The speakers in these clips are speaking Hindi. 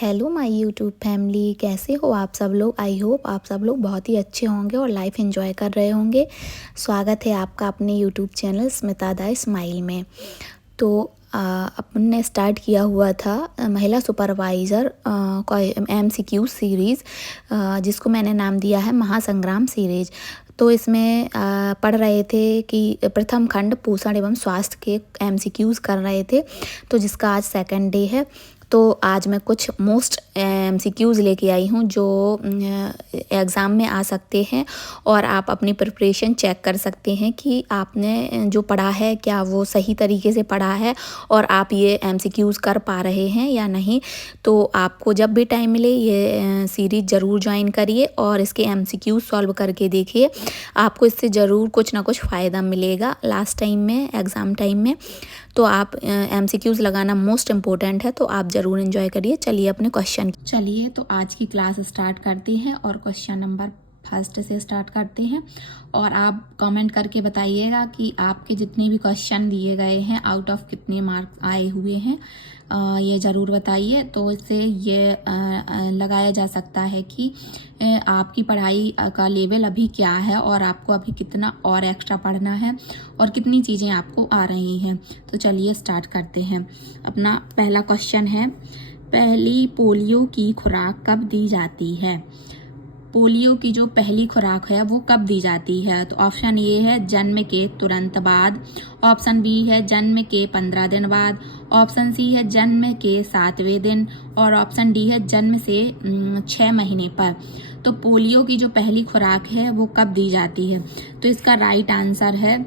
हेलो माय यूट्यूब फैमिली, कैसे हो आप सब लोग। आई होप आप सब लोग बहुत ही अच्छे होंगे और लाइफ एंजॉय कर रहे होंगे। स्वागत है आपका अपने YouTube channel Smita the smile में। तो अपन ने स्टार्ट किया हुआ था महिला सुपरवाइज़र का MCQ सीरीज़, जिसको मैंने नाम दिया है महासंग्राम सीरीज़। तो इसमें पढ़ रहे थे कि प्रथम खंड पोषण एवं स्वास्थ्य के MCQs कर रहे थे, तो जिसका आज सेकंड डे है। तो आज मैं कुछ मोस्ट MCQs लेके आई हूँ जो एग्ज़ाम में आ सकते हैं, और आप अपनी प्रिपरेशन चेक कर सकते हैं कि आपने जो पढ़ा है क्या वो सही तरीके से पढ़ा है और आप ये MCQs कर पा रहे हैं या नहीं। तो आपको जब भी टाइम मिले ये सीरीज़ ज़रूर ज्वाइन करिए और इसके MCQs सॉल्व करके देखिए। आपको इससे ज़रूर कुछ ना कुछ फ़ायदा मिलेगा लास्ट टाइम में, एग्ज़ाम टाइम में। तो आप MCQs लगाना मोस्ट इम्पोर्टेंट है, तो आप ज़रूर एंजॉय करिए। चलिए अपने क्वेश्चन, चलिए तो आज की क्लास स्टार्ट करते हैं और क्वेश्चन नंबर फर्स्ट से स्टार्ट करते हैं। और आप कमेंट करके बताइएगा कि आपके जितने भी क्वेश्चन दिए गए हैं आउट ऑफ कितने मार्क्स आए हुए हैं, ये ज़रूर बताइए। तो इससे ये लगाया जा सकता है कि आपकी पढ़ाई का लेवल अभी क्या है और आपको अभी कितना और एक्स्ट्रा पढ़ना है और कितनी चीज़ें आपको आ रही हैं। तो चलिए स्टार्ट करते हैं। अपना पहला क्वेश्चन है, पहली पोलियो की खुराक कब दी जाती है। पोलियो की जो पहली खुराक है वो कब दी जाती है। तो ऑप्शन ए है जन्म के तुरंत बाद, ऑप्शन बी है जन्म के 15 दिन बाद, ऑप्शन सी है जन्म के 7वें दिन और ऑप्शन डी है जन्म से 6 महीने पर। तो पोलियो की जो पहली खुराक है वो कब दी जाती है। तो इसका राइट आंसर है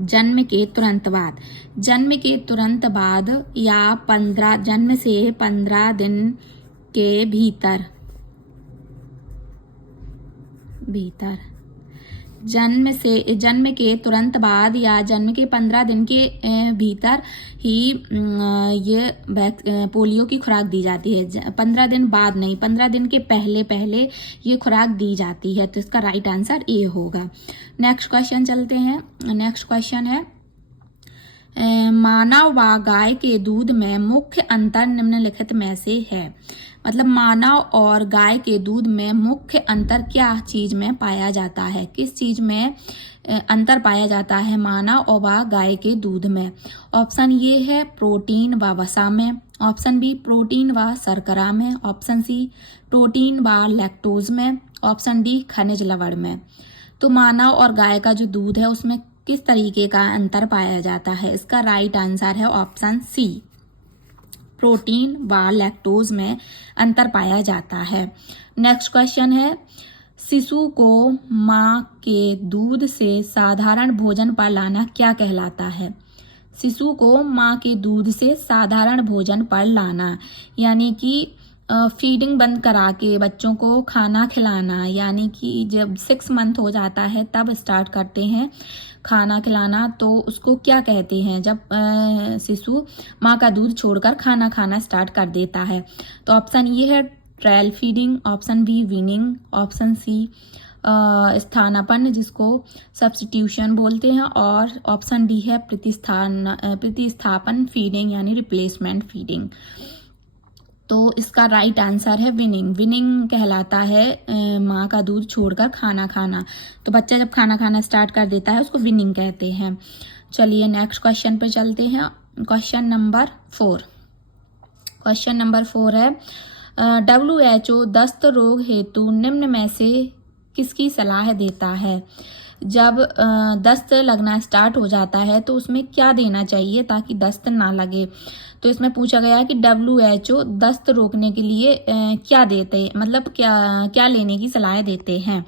जन्म के तुरंत बाद। जन्म के तुरंत बाद या जन्म से 15 दिन के भीतर जन्म के तुरंत बाद या जन्म के 15 दिन के भीतर ही ये पोलियो की खुराक दी जाती है। 15 दिन बाद नहीं, 15 दिन के पहले पहले ये खुराक दी जाती है। तो इसका राइट आंसर ए होगा। नेक्स्ट क्वेश्चन चलते हैं। नेक्स्ट क्वेश्चन है, मानव व गाय के दूध में मुख्य अंतर निम्नलिखित में से है। मतलब मानव और गाय के दूध में मुख्य अंतर क्या चीज में पाया जाता है, किस चीज में अंतर पाया जाता है मानव और व गाय के दूध में। ऑप्शन ये है प्रोटीन व वसा में, ऑप्शन बी प्रोटीन व शर्करा में, ऑप्शन सी प्रोटीन व लैक्टोज में, ऑप्शन डी खनिज लवण में। तो मानव और गाय का जो दूध है उसमें किस तरीके का अंतर पाया जाता है। इसका राइट आंसर है ऑप्शन सी, प्रोटीन व लैक्टोज में अंतर पाया जाता है। नेक्स्ट क्वेश्चन है, शिशु को मां के दूध से साधारण भोजन पर लाना क्या कहलाता है। शिशु को मां के दूध से साधारण भोजन पर लाना यानी कि फीडिंग बंद करा के बच्चों को खाना खिलाना, यानी कि जब 6 मंथ हो जाता है तब स्टार्ट करते हैं खाना खिलाना। तो उसको क्या कहते हैं जब शिशु माँ का दूध छोड़कर खाना खाना स्टार्ट कर देता है। तो ऑप्शन ये है trial feeding, option B weaning, option C स्थानापन्न जिसको सब्स्टिट्यूशन बोलते हैं, और ऑप्शन डी है प्रतिस्थापन फीडिंग यानी रिप्लेसमेंट फीडिंग। तो इसका राइट आंसर है विनिंग। विनिंग कहलाता है माँ का दूध छोड़कर खाना खाना। तो बच्चा जब खाना खाना स्टार्ट कर देता है उसको विनिंग कहते हैं। चलिए नेक्स्ट क्वेश्चन पे चलते हैं। Question number 4। क्वेश्चन नंबर 4 है, WHO दस्त रोग हेतु निम्न में से किसकी सलाह देता है। जब दस्त लगना स्टार्ट हो जाता है तो उसमें क्या देना चाहिए ताकि दस्त ना लगे। तो इसमें पूछा गया है कि WHO दस्त रोकने के लिए क्या देते, मतलब क्या लेने की सलाह देते हैं।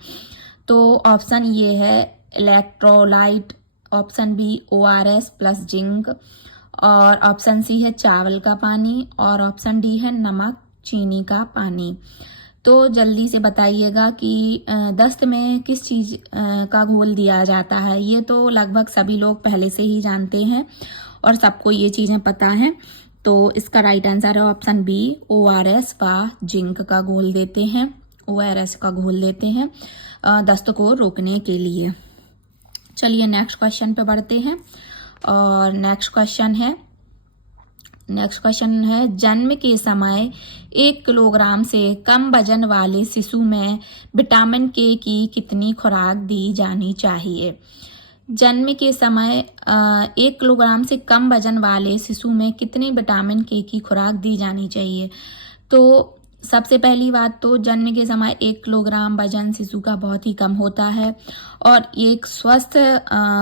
तो ऑप्शन ये है electrolyte, option B ORS plus जिंक, और ऑप्शन सी है चावल का पानी, और ऑप्शन डी है नमक चीनी का पानी। तो जल्दी से बताइएगा कि दस्त में किस चीज़ का घोल दिया जाता है। ये तो लगभग सभी लोग पहले से ही जानते हैं और सबको ये चीज़ें पता हैं। तो इसका राइट आंसर है ऑप्शन बी ORS व जिंक का घोल देते हैं, ORS का घोल देते हैं दस्त को रोकने के लिए। चलिए नेक्स्ट क्वेश्चन पे बढ़ते हैं। और नेक्स्ट क्वेश्चन है, नेक्स्ट क्वेश्चन है, जन्म के समय 1 किलोग्राम से कम वजन वाले शिशु में विटामिन के की कितनी खुराक दी जानी चाहिए। जन्म के समय 1 किलोग्राम से कम वजन वाले शिशु में कितनी विटामिन के की खुराक दी जानी चाहिए। तो सबसे पहली बात तो जन्म के समय 1 किलोग्राम वजन शिशु का बहुत ही कम होता है और एक स्वस्थ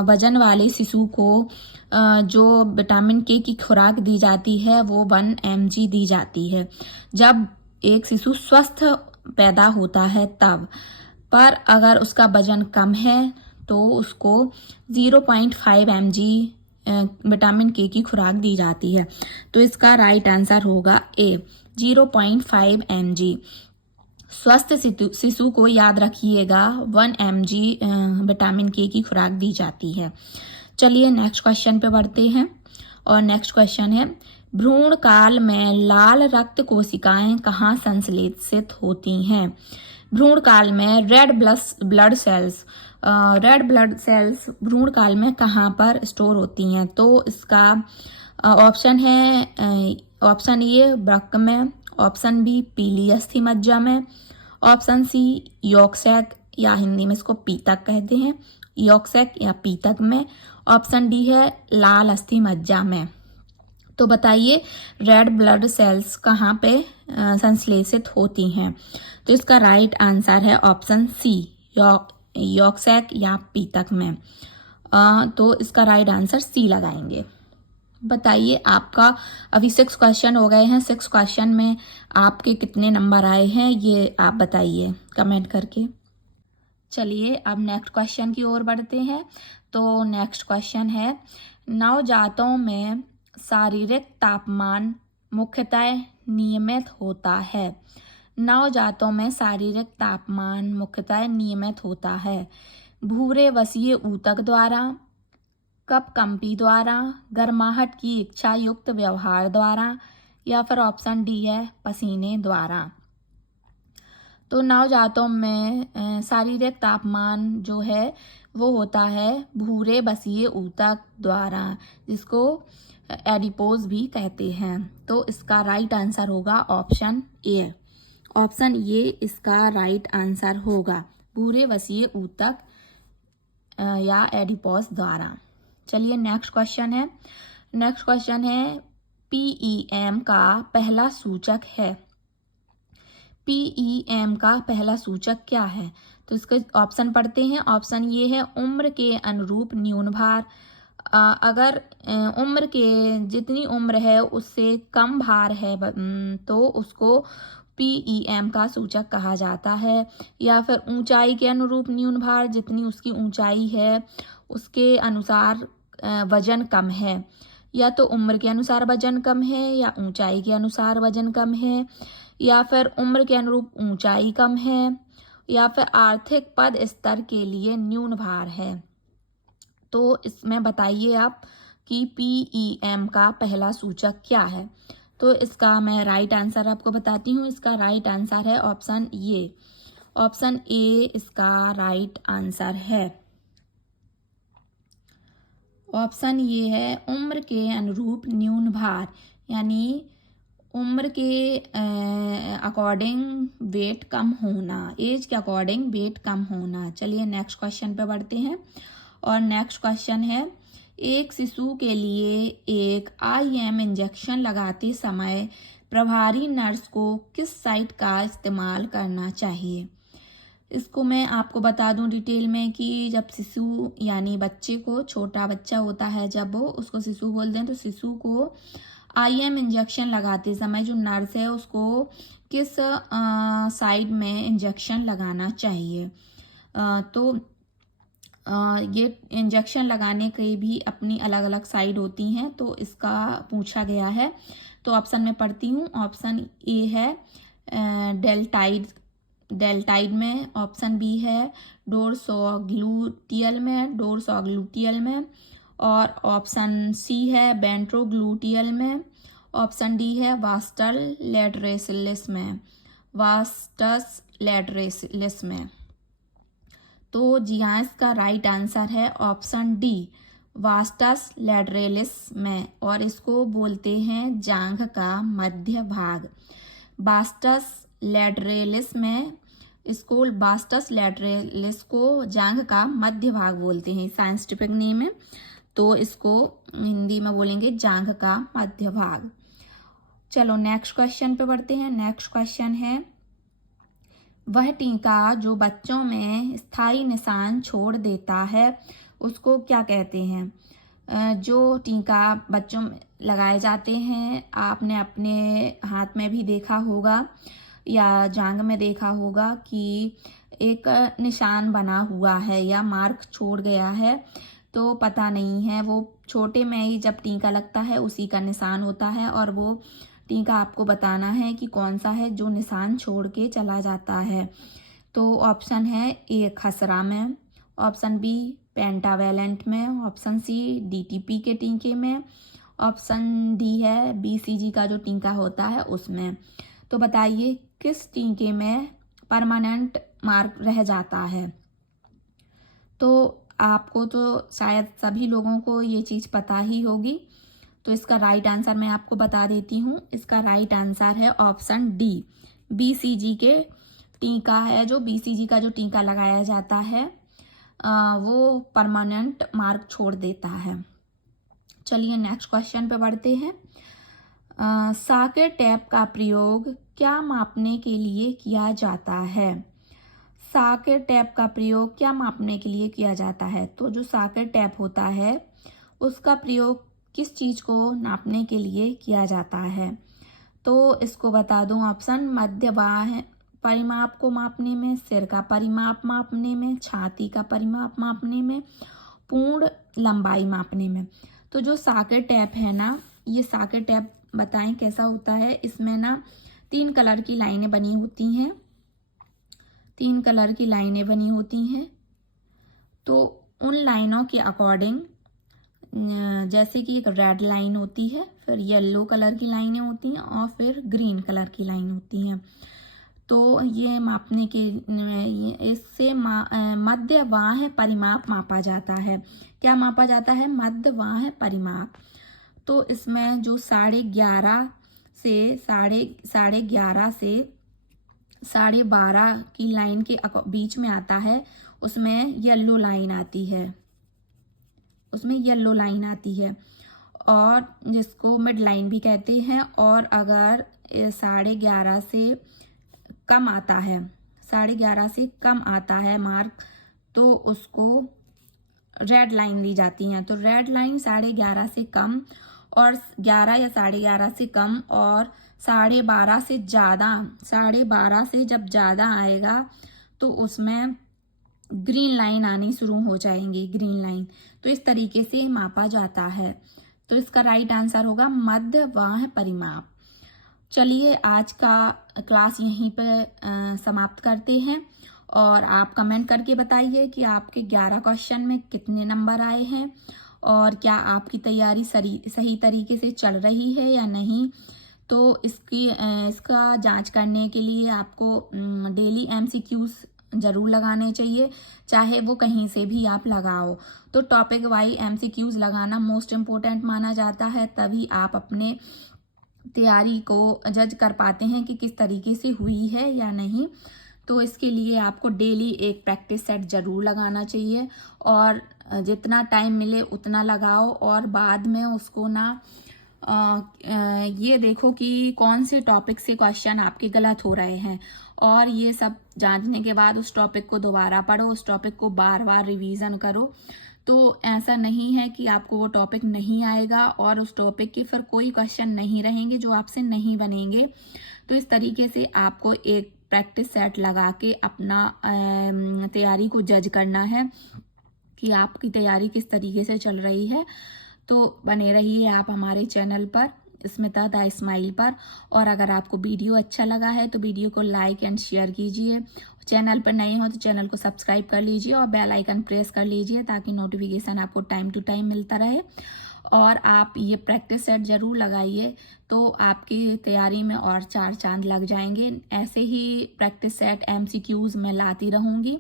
वजन वाले शिशु को जो विटामिन के की खुराक दी जाती है वो 1 mg दी जाती है जब एक शिशु स्वस्थ पैदा होता है तब। पर अगर उसका वजन कम है तो उसको 0.5 mg विटामिन के की खुराक दी जाती है। तो इसका राइट आंसर होगा ए, 0.5 mg। स्वस्थ शिशु को याद रखिएगा 1 mg विटामिन के की खुराक दी जाती है। चलिए नेक्स्ट क्वेश्चन पे बढ़ते हैं और नेक्स्ट क्वेश्चन है, भ्रूण काल में लाल रक्त कोशिकाएं कहाँ संश्लेषित होती हैं। भ्रूण काल में रेड ब्लड सेल्स भ्रूण काल में कहाँ पर स्टोर होती हैं। तो इसका ऑप्शन है, ऑप्शन ए वृक्क में, ऑप्शन बी पीली अस्थि मज्जा में, ऑप्शन सी यॉर्क या हिंदी में इसको पीतक कहते हैं, यॉर्क या पीतक में, ऑप्शन डी है लाल अस्थि मज्जा में। तो बताइए रेड ब्लड सेल्स कहाँ पे संश्लेषित होती हैं। तो इसका राइट आंसर है ऑप्शन सी, यॉर्क या पीतक में। तो इसका राइट आंसर सी लगाएंगे। बताइए आपका अभी 6 क्वेश्चन हो गए हैं, 6 क्वेश्चन में आपके कितने नंबर आए हैं ये आप बताइए कमेंट करके। चलिए अब नेक्स्ट क्वेश्चन की ओर बढ़ते हैं। तो नेक्स्ट क्वेश्चन है, नवजातों में शारीरिक तापमान मुख्यतः नियमित होता है। नवजातों में शारीरिक तापमान मुख्यतः नियमित होता है भूरे वसीय ऊतक द्वारा, कपकंपी द्वारा, गर्माहट की इच्छा युक्त व्यवहार द्वारा, या फिर ऑप्शन डी है पसीने द्वारा। तो नवजातों में शारीरिक तापमान जो है वो होता है भूरे वसीय ऊतक द्वारा, जिसको एडिपोज भी कहते हैं। तो इसका राइट आंसर होगा ऑप्शन ए, ऑप्शन ए इसका राइट आंसर होगा, भूरे वसीय ऊतक या एडिपोज द्वारा। चलिए नेक्स्ट क्वेश्चन है, नेक्स्ट क्वेश्चन है पीईएम का पहला सूचक है। पीईएम का पहला सूचक क्या है। तो इसके ऑप्शन पढ़ते हैं। ऑप्शन ये है उम्र के अनुरूप न्यून भार, अगर उम्र के जितनी उम्र है उससे कम भार है तो उसको पीईएम का सूचक कहा जाता है, या फिर ऊंचाई के अनुरूप न्यून भार, जितनी उसकी ऊंचाई है उसके अनुसार वजन कम है, या तो उम्र के अनुसार वजन कम है या ऊंचाई के अनुसार वजन कम है, या फिर उम्र के अनुरूप ऊंचाई कम है, या फिर आर्थिक पद स्तर के लिए न्यून भार है। तो इसमें बताइए आप कि पीईएम का पहला सूचक क्या है। तो इसका मैं राइट आंसर आपको बताती हूँ। इसका राइट आंसर है ऑप्शन ए, ऑप्शन ए इसका राइट आंसर है। ऑप्शन ये है उम्र के अनुरूप न्यून भार, यानी उम्र के अकॉर्डिंग वेट कम होना, एज के अकॉर्डिंग वेट कम होना। चलिए नेक्स्ट क्वेश्चन पे बढ़ते हैं और नेक्स्ट क्वेश्चन है, एक शिशु के लिए एक आईएम इंजेक्शन लगाते समय प्रभारी नर्स को किस साइट का इस्तेमाल करना चाहिए। इसको मैं आपको बता दूं डिटेल में कि जब शिशु यानी बच्चे को, छोटा बच्चा होता है जब वो, उसको शिशु बोलते हैं, तो शिशु को आईएम इंजेक्शन लगाते समय जो नर्स है उसको किस साइड में इंजेक्शन लगाना चाहिए। तो ये इंजेक्शन लगाने की भी अपनी अलग अलग साइड होती हैं, तो इसका पूछा गया है। तो ऑप्शन में पढ़ती हूँ। ऑप्शन ए है डेल्टाइड में, ऑप्शन बी है डोर्सोग्लूटियल में, और ऑप्शन सी है वेंट्रोग्लूटियल में, ऑप्शन डी है वास्टस लैटरेसिलिस में। तो जी हाँ, इसका राइट आंसर है ऑप्शन डी, वास्टस लैटरलिस में, और इसको बोलते हैं जांघ का मध्य भाग। वास्टस लैटरलिस में, इसको वास्टस लैटरलिस को जांघ का मध्य भाग बोलते हैं, साइंटिफिक नेम है, तो इसको हिंदी में बोलेंगे जांघ का मध्य भाग। चलो नेक्स्ट क्वेश्चन पे बढ़ते हैं। नेक्स्ट क्वेश्चन है, वह टीका जो बच्चों में स्थायी निशान छोड़ देता है उसको क्या कहते हैं? जो टीका बच्चों में लगाए जाते हैं, आपने अपने हाथ में भी देखा होगा या जांघ में देखा होगा कि एक निशान बना हुआ है या मार्क छोड़ गया है, तो पता नहीं है, वो छोटे में ही जब टीका लगता है उसी का निशान होता है, और वो टीका आपको बताना है कि कौन सा है जो निशान छोड़ के चला जाता है। तो ऑप्शन है ए खसरा में, ऑप्शन बी पेंटावेलेंट में, ऑप्शन सी डीटीपी के टीके में, ऑप्शन डी है बीसीजी का जो टीका होता है उसमें। तो बताइए किस टीके में परमानेंट मार्क रह जाता है? तो आपको तो शायद सभी लोगों को ये चीज़ पता ही होगी, तो इसका राइट आंसर मैं आपको बता देती हूँ। इसका राइट आंसर है ऑप्शन डी, बीसीजी के टीका है, जो बीसीजी का जो टीका लगाया जाता है वो परमानेंट मार्क छोड़ देता है। चलिए नेक्स्ट क्वेश्चन पे बढ़ते हैं। साकेट टैप का प्रयोग क्या मापने के लिए किया जाता है? साकेट टैप का प्रयोग क्या मापने के लिए किया जाता है? तो जो साकेट टैप होता है उसका प्रयोग किस चीज़ को नापने के लिए किया जाता है? तो इसको बता दूं, ऑप्शन मध्य बाह्य परिमाप को मापने में, सिर का परिमाप मापने में, छाती का परिमाप मापने में, पूर्ण लंबाई मापने में। तो जो साकेट टैप है ना, ये साकेट टैप बताएं कैसा होता है। इसमें ना 3 कलर की लाइनें बनी होती हैं, 3 कलर की लाइनें बनी होती हैं। तो उन लाइनों के अकॉर्डिंग, जैसे कि एक रेड लाइन होती है, फिर येलो कलर की लाइनें होती हैं और फिर ग्रीन कलर की लाइन होती हैं। तो ये मापने के इससे मध्य बाह्य परिमाप मापा जाता है। क्या मापा जाता है? मध्य बाह्य परिमाप। तो इसमें जो 11.5 से 11.5 से 12.5 की लाइन के बीच में आता है, उसमें येलो लाइन आती है, उसमें येलो लाइन आती है, और जिसको मिड लाइन भी कहते हैं। और अगर 11.5 से कम आता है, 11.5 से कम आता है मार्क, तो उसको रेड लाइन दी जाती है। तो रेड लाइन 11.5 से कम, और 11 या 11.5 से कम, और 12.5 से ज़्यादा, 12.5 से जब ज़्यादा आएगा तो उसमें ग्रीन लाइन आनी शुरू हो जाएंगी, ग्रीन लाइन। तो इस तरीके से मापा जाता है। तो इसका राइट आंसर होगा मध्य बाह्य परिमाप। चलिए आज का क्लास यहीं पे समाप्त करते हैं, और आप कमेंट करके बताइए कि आपके 11 क्वेश्चन में कितने नंबर आए हैं, और क्या आपकी तैयारी सही तरीके से चल रही है या नहीं। तो इसका जांच करने के लिए आपको डेली MCQs ज़रूर लगाने चाहिए, चाहे वो कहीं से भी आप लगाओ। तो टॉपिक वाइज MCQs लगाना मोस्ट इम्पोर्टेंट माना जाता है, तभी आप अपने तैयारी को जज कर पाते हैं कि किस तरीके से हुई है या नहीं। तो इसके लिए आपको डेली एक प्रैक्टिस सेट ज़रूर लगाना चाहिए, और जितना टाइम मिले उतना लगाओ, और बाद में उसको ना ये देखो कि कौन से टॉपिक से क्वेश्चन आपके गलत हो रहे हैं, और ये सब जांचने के बाद उस टॉपिक को दोबारा पढ़ो, उस टॉपिक को बार बार रिवीजन करो। तो ऐसा नहीं है कि आपको वो टॉपिक नहीं आएगा और उस टॉपिक के फिर कोई क्वेश्चन नहीं रहेंगे जो आपसे नहीं बनेंगे। तो इस तरीके से आपको एक प्रैक्टिस सेट लगा के अपना तैयारी को जज करना है कि आपकी तैयारी किस तरीके से चल रही है। तो बने रहिए आप हमारे चैनल पर, स्मिता द स्माइल पर। और अगर आपको वीडियो अच्छा लगा है तो वीडियो को लाइक एंड शेयर कीजिए। चैनल पर नए हो तो चैनल को सब्सक्राइब कर लीजिए और बेल आइकन प्रेस कर लीजिए, ताकि नोटिफिकेशन आपको टाइम टू टाइम मिलता रहे। और आप ये प्रैक्टिस सेट ज़रूर लगाइए, तो आपकी तैयारी में और 4 चांद लग जाएंगे। ऐसे ही प्रैक्टिस सेट MCQs मैं लाती रहूँगी।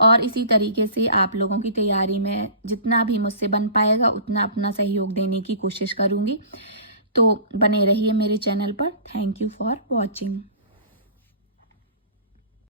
और इसी तरीके से आप लोगों की तैयारी में जितना भी मुझसे बन पाएगा उतना अपना सहयोग देने की कोशिश करूँगी। तो बने रहिए मेरे चैनल पर। Thank you for watching.